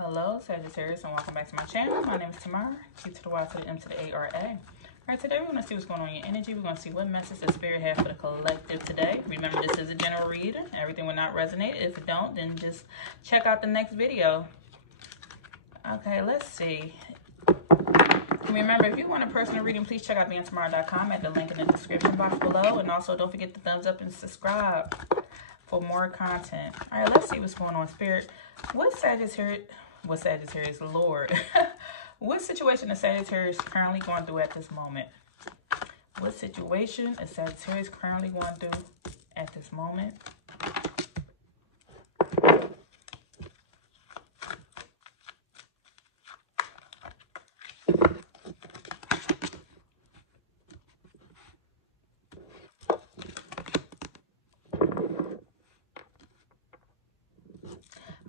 Hello, Sagittarius, and welcome back to my channel. My name is Tamara, Q to the Y to the M to the A-R-A. All right, today we're going to see what's going on in your energy. We're going to see what message the Spirit has for the collective today. Remember, this is a general reading. Everything will not resonate. If it don't, then just check out the next video. Okay, let's see. Remember, if you want a personal reading, please check out beingtamara.com at the link in the description box below. And also, don't forget to thumbs up and subscribe for more content. All right, let's see what's going on, Spirit. What Sagittarius, Lord. What situation is Sagittarius currently going through at this moment? What situation is Sagittarius currently going through at this moment?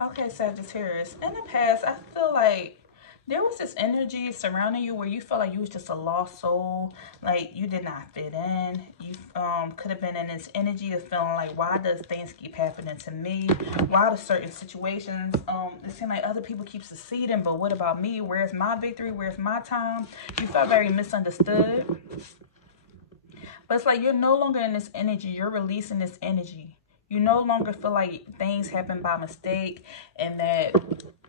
Okay, Sagittarius, in the past, I feel like there was this energy surrounding you where you felt like you was just a lost soul, like you did not fit in. You could have been in this energy of feeling like, why does things keep happening to me? Why do certain situations, it seems like other people keep succeeding, but what about me? Where's my victory? Where's my time? You felt very misunderstood. But it's like you're no longer in this energy. You're releasing this energy. You no longer feel like things happen by mistake and that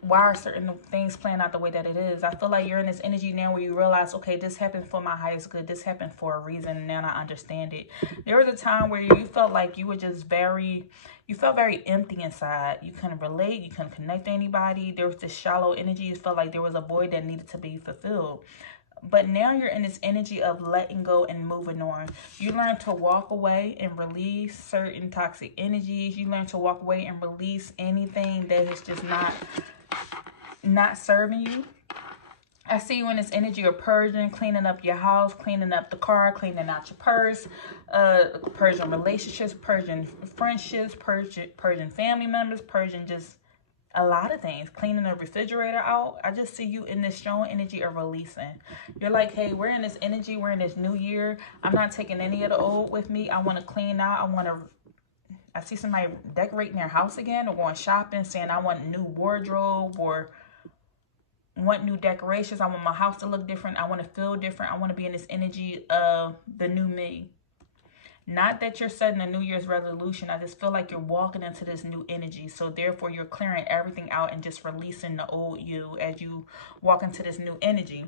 why are certain things playing out the way that it is. I feel like you're in this energy now where you realize, okay, this happened for my highest good. This happened for a reason, and now I understand it. There was a time where you felt like you were just you felt very empty inside. You couldn't relate. You couldn't connect to anybody. There was this shallow energy. You felt like there was a void that needed to be fulfilled. But now you're in this energy of letting go and moving on. You learn to walk away and release certain toxic energies. You learn to walk away and release anything that is just not serving you. I see you in this energy of purging, cleaning up your house, cleaning up the car, cleaning out your purse, purging relationships, purging friendships, purging family members, purging just a lot of things, cleaning the refrigerator out. I just see you in this strong energy of releasing. You're like, hey, we're in this energy. We're in this new year. I'm not taking any of the old with me. I want to clean out. I see somebody decorating their house again or going shopping, saying I want a new wardrobe or want new decorations. I want my house to look different. I want to feel different. I want to be in this energy of the new me. Not that you're setting a New Year's resolution. I just feel like you're walking into this new energy. So therefore, you're clearing everything out and just releasing the old you as you walk into this new energy.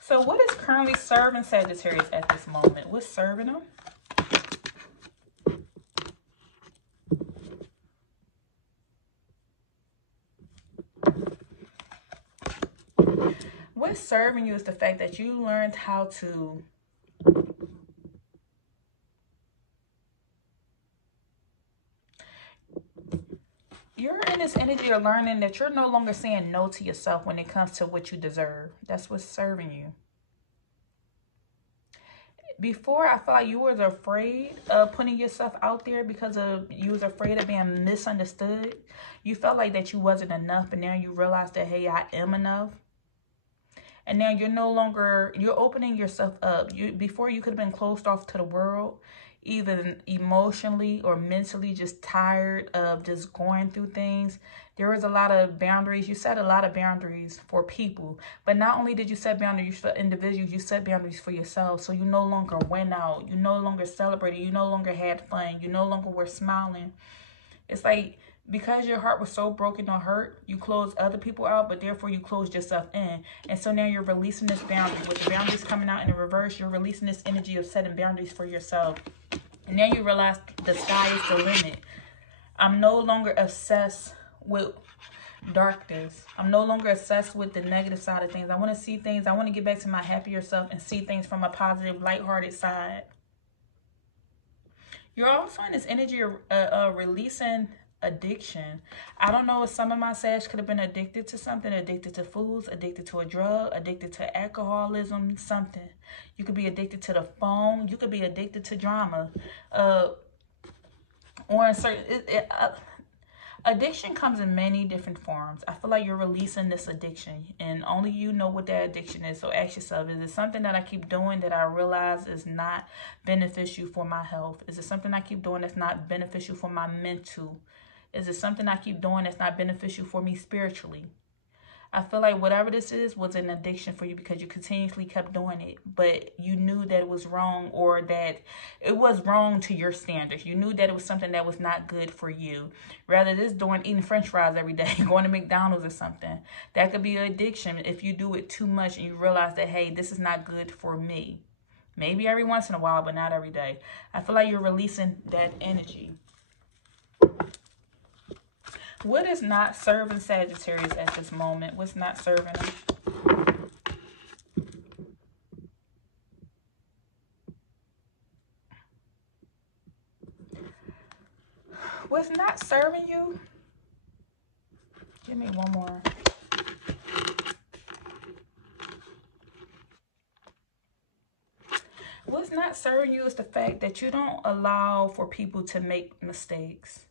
So what is currently serving Sagittarius at this moment? What's serving them? What's serving you is the fact that you learned how to you're in this energy of learning that you're no longer saying no to yourself when it comes to what you deserve. That's what's serving you. Before, I felt like you was afraid of putting yourself out there because you was afraid of being misunderstood. You felt like that you wasn't enough, but now you realize that, hey, I am enough. And now you're opening yourself up. Before you could have been closed off to the world, either emotionally or mentally just tired of just going through things. There was a lot of boundaries. You set a lot of boundaries for people. But not only did you set boundaries for individuals, you set boundaries for yourself. So you no longer went out. You no longer celebrated. You no longer had fun. You no longer were smiling. It's like, because your heart was so broken or hurt, you closed other people out, but therefore you closed yourself in. And so now you're releasing this boundary. With the boundaries coming out in the reverse, you're releasing this energy of setting boundaries for yourself. And now you realize the sky is the limit. I'm no longer obsessed with darkness. I'm no longer obsessed with the negative side of things. I want to see things. I want to get back to my happier self and see things from a positive, lighthearted side. You're also in this energy of releasing addiction. I don't know if some of my Sag could have been addicted to something, addicted to foods, addicted to a drug, addicted to alcoholism, something. You could be addicted to the phone. You could be addicted to drama. Or in certain addiction comes in many different forms. I feel like you're releasing this addiction and only you know what that addiction is. So ask yourself, is it something that I keep doing that I realize is not beneficial for my health? Is it something I keep doing that's not beneficial for my mental Is it something I keep doing that's not beneficial for me spiritually? I feel like whatever this is was an addiction for you because you continuously kept doing it, but you knew that it was wrong, or that it was wrong to your standards. You knew that it was something that was not good for you. Rather than eating French fries every day, going to McDonald's or something. That could be an addiction if you do it too much and you realize that, hey, this is not good for me. Maybe every once in a while, but not every day. I feel like you're releasing that energy. What is not serving Sagittarius at this moment? What's not serving them? What's not serving you? Give me one more. What's not serving you is the fact that you don't allow for people to make mistakes.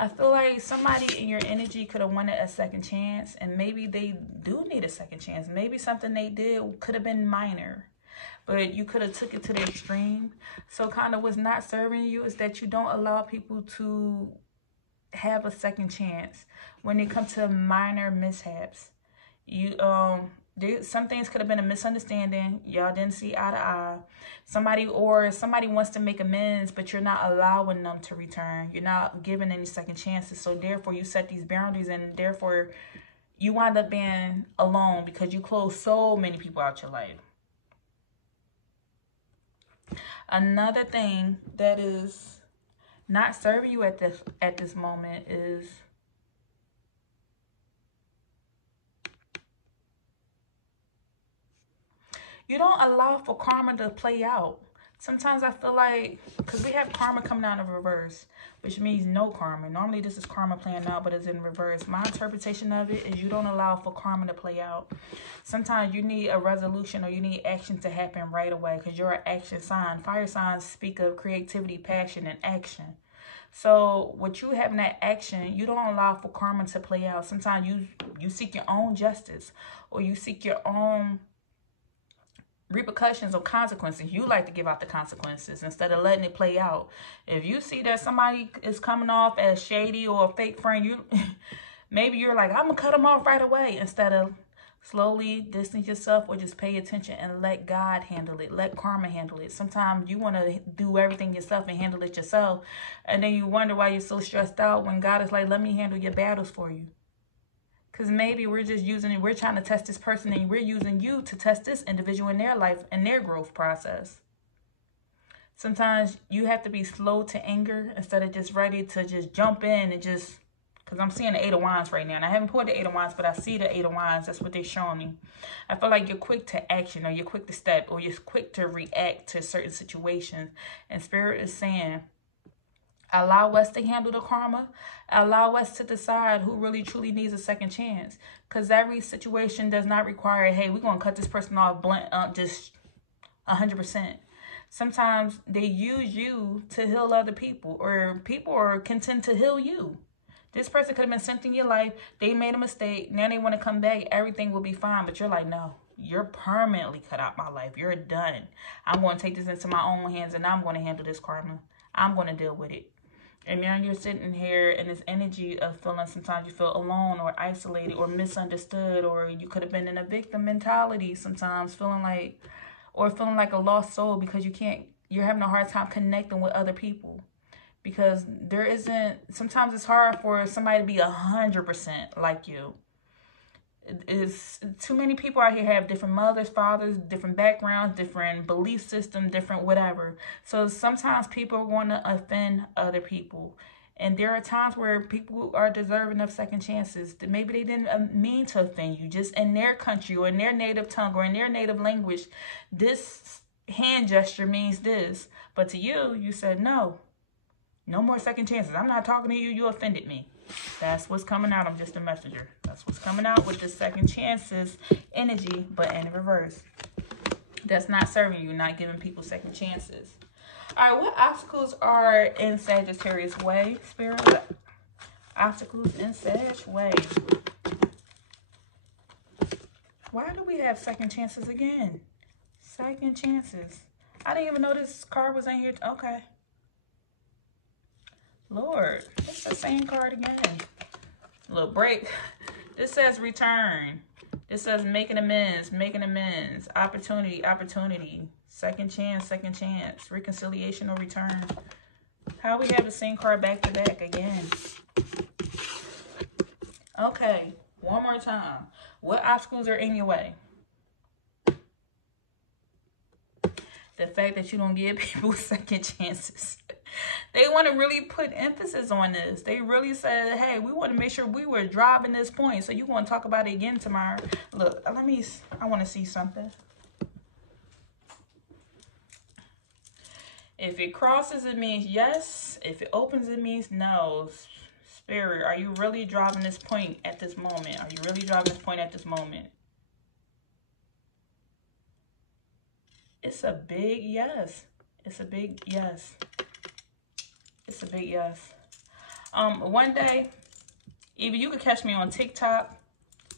I feel like somebody in your energy could have wanted a second chance, and maybe they do need a second chance. Maybe something they did could have been minor, but you could have took it to the extreme. So kind of what's not serving you is that you don't allow people to have a second chance when it comes to minor mishaps. Some things could have been a misunderstanding. Y'all didn't see eye to eye. Somebody wants to make amends, but you're not allowing them to return. You're not giving any second chances. So therefore, you set these boundaries, and therefore, you wind up being alone because you close so many people out your life. Another thing that is not serving you at this moment is you don't allow for karma to play out. Sometimes I feel like, because we have karma coming out of reverse, which means no karma. Normally this is karma playing out, but it's in reverse. My interpretation of it is you don't allow for karma to play out. Sometimes you need a resolution, or you need action to happen right away, because you're an action sign. Fire signs speak of creativity, passion, and action. So with you having that action, you don't allow for karma to play out. Sometimes you seek your own justice, or you seek your own repercussions or consequences. You like to give out the consequences instead of letting it play out. If you see that somebody is coming off as shady or a fake friend, maybe you're like, I'm gonna cut them off right away, instead of slowly distance yourself, or just pay attention and let God handle it. Let karma handle it. Sometimes you want to do everything yourself and handle it yourself, and then you wonder why you're so stressed out when God is like, let me handle your battles for you. Because maybe we're trying to test this person, and we're using you to test this individual in their life and their growth process. Sometimes you have to be slow to anger instead of just ready to just jump in and just, because I'm seeing the Eight of Wands right now. And I haven't pulled the Eight of Wands, but I see the Eight of Wands. That's what they're showing me. I feel like you're quick to action, or you're quick to step, or you're quick to react to certain situations. And Spirit is saying, allow us to handle the karma. Allow us to decide who really truly needs a second chance. Because every situation does not require, hey, we're going to cut this person off just 100%. Sometimes they use you to heal other people, or people are content to heal you. This person could have been sent in your life. They made a mistake. Now they want to come back. Everything will be fine. But you're like, no, you're permanently cut out my life. You're done. I'm going to take this into my own hands, and I'm going to handle this karma. I'm going to deal with it. And now you're sitting here in this energy of feeling, sometimes you feel alone or isolated or misunderstood, or you could have been in a victim mentality sometimes, feeling like a lost soul, because you're having a hard time connecting with other people. Because sometimes it's hard for somebody to be 100% like you. It's too many people out here have different mothers, fathers, different backgrounds, different belief system, different whatever. So sometimes people want to offend other people. And there are times where people are deserving of second chances. Maybe they didn't mean to offend you. Just in their country, or in their native tongue, or in their native language, this hand gesture means this. But to you, you said, no more second chances. I'm not talking to you. You offended me. That's what's coming out. I'm just a messenger. That's what's coming out with the second chances energy, but in reverse. That's not serving you, not giving people second chances. All right, what obstacles are in Sagittarius way, Spirit? Obstacles in Sag way. Why do we have second chances again? Second chances. I didn't even know this card was in here. Okay. Lord, it's the same card again. Look, break. This says return. This says making amends, opportunity, second chance, reconciliation or return. How we have the same card back to back again? Okay, one more time. What obstacles are in your way? The fact that you don't give people second chances. They want to really put emphasis on this. They really said, hey, we want to make sure we were driving this point. So you want to talk about it again tomorrow. Look, I want to see something. If it crosses, it means yes. If it opens, it means no. Spirit, are you really driving this point at this moment? Are you really driving this point at this moment? It's a big yes. It's a big yes. It's a big yes. One day, either you can catch me on TikTok.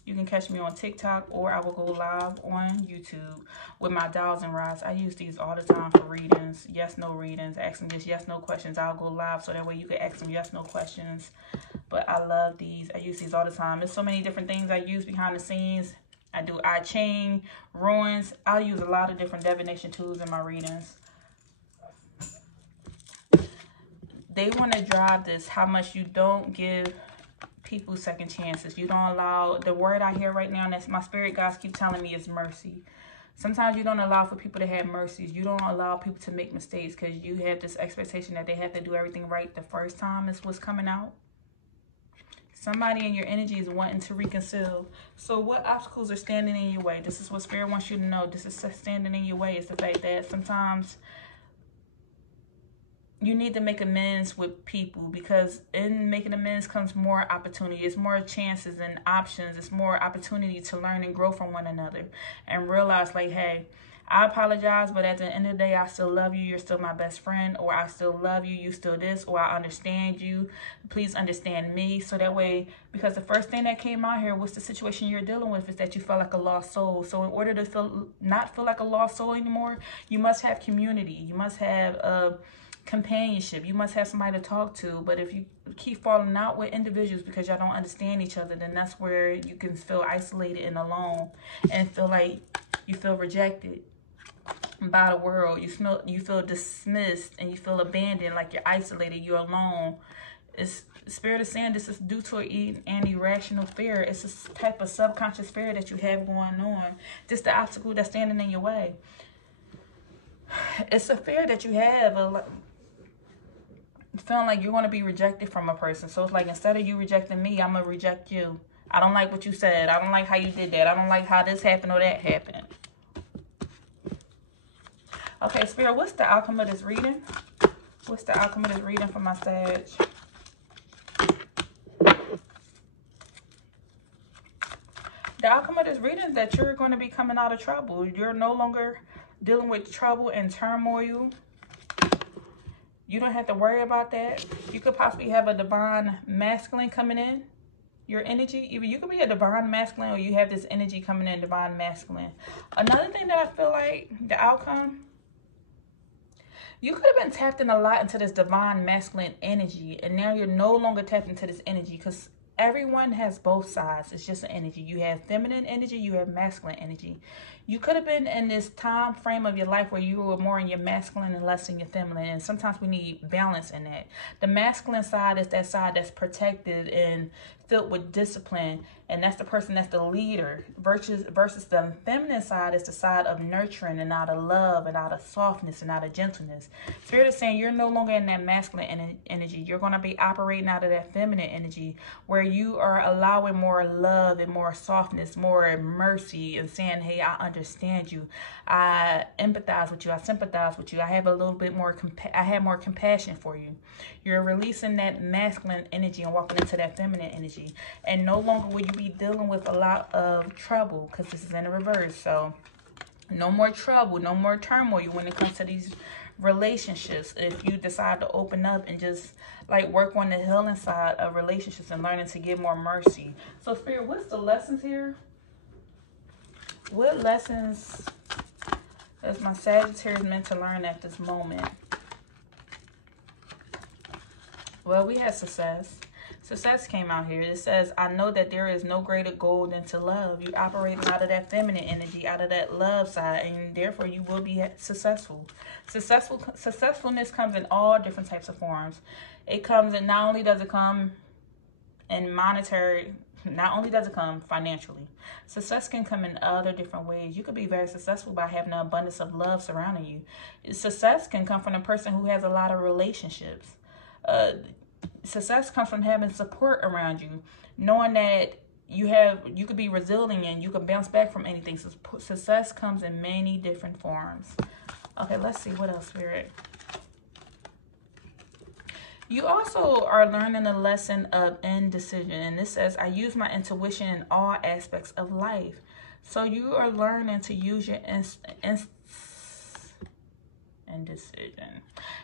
You can catch me on TikTok, or I will go live on YouTube with my dials and rods. I use these all the time for readings. Yes, no readings. Asking just yes, no questions. I'll go live so that way you can ask them yes, no questions. But I love these. I use these all the time. There's so many different things I use behind the scenes. I do I Ching, ruins. I'll use a lot of different divination tools in my readings. They want to drive this, how much you don't give people second chances. You don't allow, the word I hear right now, and that's my spirit guides keep telling me, is mercy. Sometimes you don't allow for people to have mercies. You don't allow people to make mistakes because you have this expectation that they have to do everything right the first time is what's coming out. Somebody in your energy is wanting to reconcile. So what obstacles are standing in your way? This is what Spirit wants you to know. This is standing in your way. It's the fact that sometimes you need to make amends with people, because in making amends comes more opportunity. It's more chances and options. It's more opportunity to learn and grow from one another and realize, like, hey, I apologize, but at the end of the day, I still love you. You're still my best friend, or I still love you. You still this, or I understand you. Please understand me. So that way, because the first thing that came out here, what's the situation you're dealing with, is that you felt like a lost soul. So in order to not feel like a lost soul anymore, you must have community. You must have companionship. You must have somebody to talk to. But if you keep falling out with individuals because y'all don't understand each other, then that's where you can feel isolated and alone and feel like you feel rejected by the world. You feel dismissed and you feel abandoned, like you're isolated, you're alone. It's Spirit is saying this is due to an irrational fear. It's a type of subconscious fear that you have going on. Just the obstacle that's standing in your way. It's a fear that you have of feeling like you're going to be rejected from a person. So it's like, instead of you rejecting me, I'm going to reject you. I don't like what you said. I don't like how you did that. I don't like how this happened or that happened. Okay, Spirit, what's the outcome of this reading? What's the outcome of this reading for my Sag? The outcome of this reading is that you're going to be coming out of trouble. You're no longer dealing with trouble and turmoil. You don't have to worry about that. You could possibly have a divine masculine coming in your energy. Either you could be a divine masculine, or you have this energy coming in, divine masculine. Another thing that I feel like the outcome, you could have been tapped in a lot into this divine masculine energy, and now you're no longer tapped into this energy, because everyone has both sides. It's just an energy. You have feminine energy, you have masculine energy. You could have been in this time frame of your life where you were more in your masculine and less in your feminine, and sometimes we need balance in that. The masculine side is that side that's protected and filled with discipline, and that's the person that's the leader, versus the feminine side is the side of nurturing and out of love and out of softness and out of gentleness. Spirit is saying you're no longer in that masculine energy. You're going to be operating out of that feminine energy, where you are allowing more love and more softness, more mercy, and saying, hey, I understand you. I empathize with you. I sympathize with you. I have a little bit more, I have more compassion for you. You're releasing that masculine energy and walking into that feminine energy. And no longer will you be dealing with a lot of trouble, because this is in the reverse. So no more trouble, no more turmoil when it comes to these relationships. If you decide to open up and just like work on the healing side of relationships and learning to give more mercy. So Spirit, what's the lessons here? What lessons is my Sagittarius meant to learn at this moment? Well, we had success. Success came out here. It says, I know that there is no greater goal than to love. You operating out of that feminine energy, out of that love side, and therefore you will be successful. Successfulness comes in all different types of forms. It comes in, not only does it come in monetary, not only does it come financially. Success can come in other different ways. You could be very successful by having an abundance of love surrounding you. Success can come from a person who has a lot of relationships. Success comes from having support around you, knowing that you could be resilient and you can bounce back from anything. Success comes in many different forms. Okay, let's see what else, Spirit. You also are learning a lesson of indecision. And this says, I use my intuition in all aspects of life. So you are learning to use your indecision.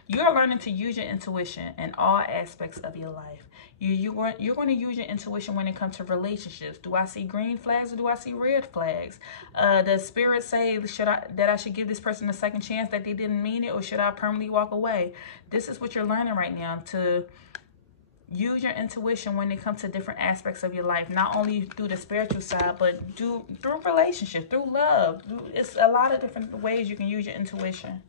You are learning to use your intuition in all aspects of your life. You're going to use your intuition when it comes to relationships. Do I see green flags or do I see red flags? Does Spirit say that I should give this person a second chance, that they didn't mean it, or should I permanently walk away? This is what you're learning right now, to use your intuition when it comes to different aspects of your life, not only through the spiritual side, but through relationships, through love. It's a lot of different ways you can use your intuition.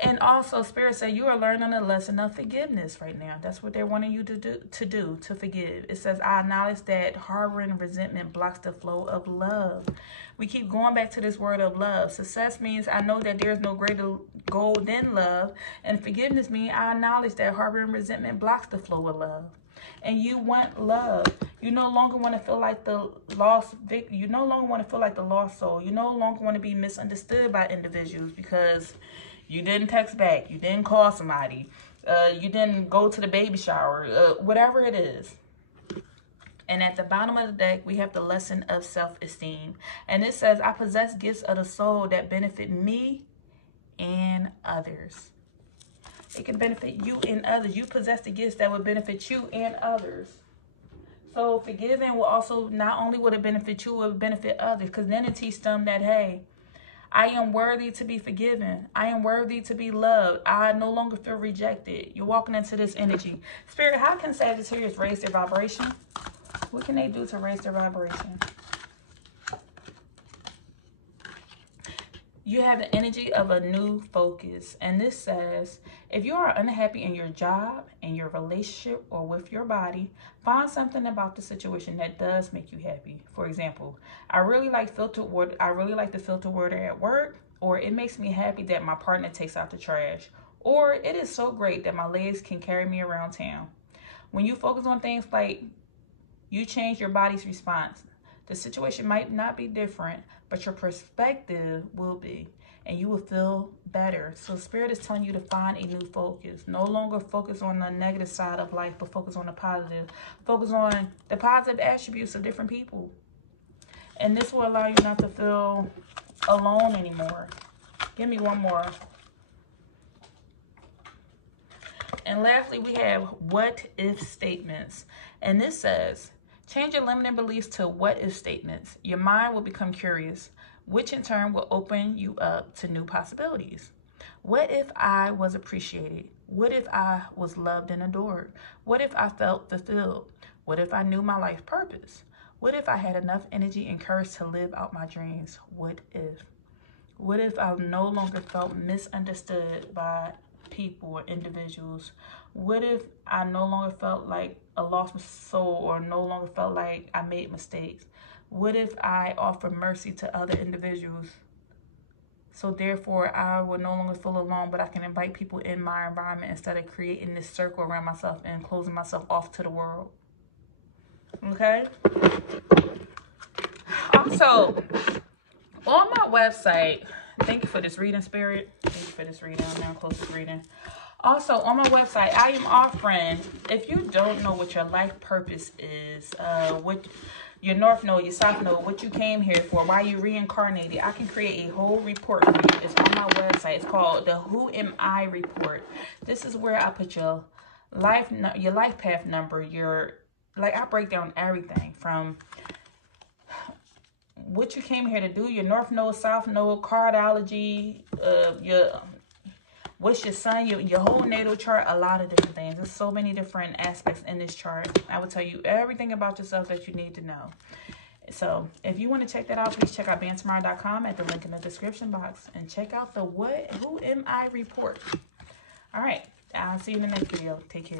And also, Spirit said you are learning a lesson of forgiveness right now. That's what they're wanting you to forgive. It says, I acknowledge that harboring resentment blocks the flow of love. We keep going back to this word of love. Success means I know that there is no greater goal than love. And forgiveness means I acknowledge that harboring resentment blocks the flow of love. And you want love. You no longer want to feel like the lost victim. You no longer want to feel like the lost soul. You no longer want to be misunderstood by individuals because you didn't text back, you didn't call somebody, you didn't go to the baby shower, whatever it is. And at the bottom of the deck, we have the lesson of self-esteem. And it says, I possess gifts of the soul that benefit me and others. It can benefit you and others. You possess the gifts that would benefit you and others. So forgiving will also, not only would it benefit you, it will benefit others. Because then it teaches them that, hey, I am worthy to be forgiven. I am worthy to be loved. I no longer feel rejected. You're walking into this energy. Spirit, how can Sagittarius raise their vibration? What can they do to raise their vibration? You have the energy of a new focus. And this says, if you are unhappy in your job, in your relationship, or with your body, find something about the situation that does make you happy. For example, I really like filtered water. I really like the filtered water at work. Or it makes me happy that my partner takes out the trash. Or it is so great that my legs can carry me around town. When you focus on things like you change your body's response. The situation might not be different, but your perspective will be, and you will feel better. So Spirit is telling you to find a new focus. No longer focus on the negative side of life, but focus on the positive. Focus on the positive attributes of different people. And this will allow you not to feel alone anymore. Give me one more. And lastly, we have what if statements. And this says, change your limiting beliefs to what if statements. Your mind will become curious, which in turn will open you up to new possibilities. What if I was appreciated? What if I was loved and adored? What if I felt fulfilled? What if I knew my life purpose? What if I had enough energy and courage to live out my dreams? What if? What if I no longer felt misunderstood by people or individuals? What if I no longer felt like a lost soul, or no longer felt like I made mistakes? What if I offer mercy to other individuals? So therefore, I would no longer feel alone, but I can invite people in my environment instead of creating this circle around myself and closing myself off to the world. Okay? Also, on my website, thank you for this reading, Spirit. Thank you for this reading. I'm now close to reading. Also, on my website, I am offering, if you don't know what your life purpose is, what your North Node, your South Node, what you came here for, why you reincarnated, I can create a whole report for you. It's on my website. It's called the Who Am I Report. This is where I put your life path number, I break down everything from what you came here to do, your North Node, South Node, cardology, what's your sun, your whole natal chart, a lot of different things. There's so many different aspects in this chart. I will tell you everything about yourself that you need to know. So if you want to check that out, please check out beingtomorrow.com at the link in the description box and check out the Who Am I report. All right, I'll see you in the next video. Take care.